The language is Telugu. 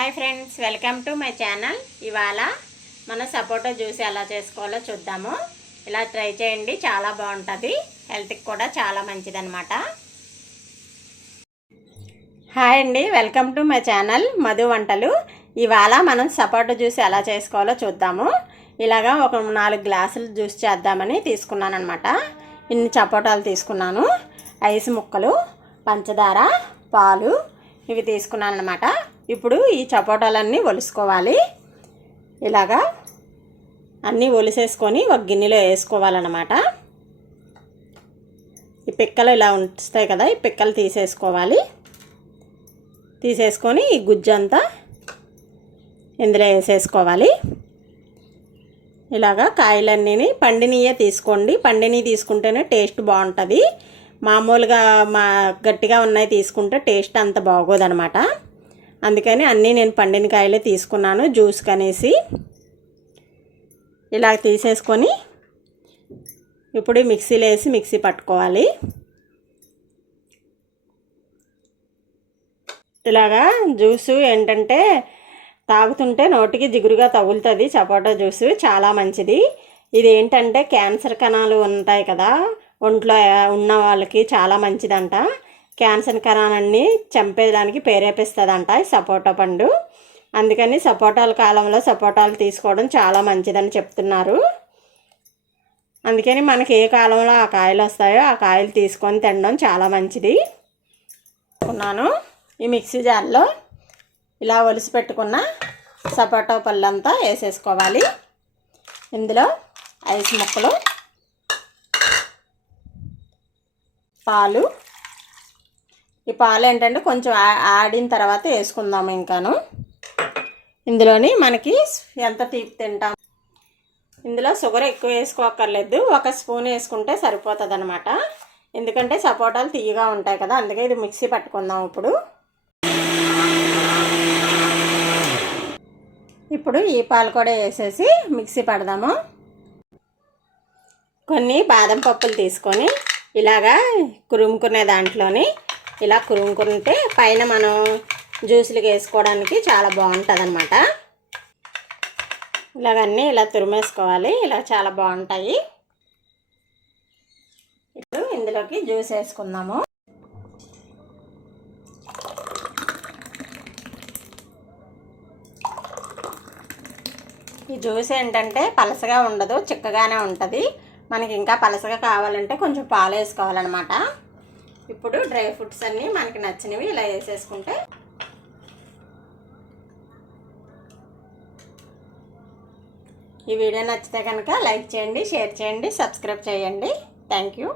Hi friends, welcome to my channel. ఇవాళ మనం సపోటా జ్యూస్ ఎలా చేసుకోవాలో చూద్దాము. ఇలా ట్రై చేయండి, చాలా బాగుంటుంది. హెల్త్కి కూడా చాలా మంచిదన్నమాట. హాయ్ అండి, welcome to my channel Madhu వంటలు. ఇవాళ మనం సపోటా జ్యూస్ ఎలా చేసుకోవాలో చూద్దాము. ఇలాగా ఒక 4 గ్లాసులు జ్యూస్ చేద్దామని తీసుకున్నాను అనమాట. ఇన్ని సపోటాలు తీసుకున్నాను. ఐస్ ముక్కలు, పంచదార, పాలు ఇవి తీసుకున్నాను అనమాట. ఇప్పుడు ఈ సపోటాలన్నీ ఒలుసుకోవాలి. ఇలాగా అన్నీ ఒలిసేసుకొని ఒక గిన్నెలో వేసుకోవాలన్నమాట. ఈ పిక్కలు ఇలా ఉంటాయి కదా, ఈ పిక్కలు తీసేసుకోవాలి. తీసేసుకొని ఈ గుజ్జంతా ఇందులో వేసేసుకోవాలి. ఇలాగా కాయలన్నీ పండినయే తీసుకోండి. పండినవి తీసుకుంటేనే టేస్ట్ బాగుంటుంది. మామూలుగా గట్టిగా ఉన్నాయి తీసుకుంటే టేస్ట్ అంత బాగోదన్నమాట. అందుకని అన్నీ నేను పండిన కాయలే తీసుకున్నాను జ్యూస్ కనేసి. ఇలా తీసేసుకొని ఇప్పుడు మిక్సీలో వేసి మిక్సీ పట్టుకోవాలి. ఇలాగా జ్యూసు ఏంటంటే తాగుతుంటే నోటికి జిగురుగా తగులుతుంది. సపోటా జ్యూసు చాలా మంచిది. ఇది ఏంటంటే క్యాన్సర్ కణాలు ఉంటాయి కదా, ఒంట్లో ఉన్న వాళ్ళకి చాలా మంచిదంట. క్యాన్సర్ కణాలన్నీ చంపేయడానికి ప్రేరేపిస్తుందంట ఈ సపోటా పండు. అందుకని సపోటాల కాలంలో సపోటాలు తీసుకోవడం చాలా మంచిదని చెప్తున్నారు. అందుకని మనకి ఏ కాలంలో ఆ కాయలు వస్తాయో ఆ కాయలు తీసుకొని తినడం చాలా మంచిది. అనుకున్నాను. ఈ మిక్సీ జార్లో ఇలా ఒలిసి పెట్టుకున్న సపోటా పళ్ళంతా వేసేసుకోవాలి. ఇందులో ఐస్ ముక్కలు, పాలు. ఈ పాలు ఏంటంటే కొంచెం ఆడిన తర్వాత వేసుకుందాము. ఇంకాను ఇందులోని మనకి ఎంత తీపి తింటాం. ఇందులో షుగర్ ఎక్కువ వేసుకోక్కర్లేదు, 1 స్పూన్ వేసుకుంటే సరిపోతుంది అనమాట. ఎందుకంటే సపోటాలు తీయగా ఉంటాయి కదా, అందుకే ఇది మిక్సీ పట్టుకుందాం. ఇప్పుడు ఈ పాలు కూడా వేసేసి మిక్సీ పడదాము. కొన్ని బాదం పప్పులు తీసుకొని ఇలాగా కురుముకునే దాంట్లోని ఇలా కురుముకుంటే పైన మనం జ్యూసులు వేసుకోవడానికి చాలా బాగుంటుంది అనమాట. ఇలాగన్నీ ఇలా తురిమేసుకోవాలి. ఇలా చాలా బాగుంటాయి. ఇప్పుడు ఇందులోకి జ్యూస్ వేసుకుందాము. ఈ జ్యూస్ ఏంటంటే పలసగా ఉండదు, చిక్కగానే ఉంటుంది. మనకి ఇంకా పలసగా కావాలంటే కొంచెం పాలు వేసుకోవాలన్నమాట. ఇప్పుడు డ్రై ఫ్రూట్స్ అన్నీ మనకి నచ్చినవి ఇలా వేసేసుకుంటే ఈ వీడియో నచ్చితే కనుక లైక్ చేయండి, షేర్ చేయండి, సబ్స్క్రైబ్ చేయండి. Thank you.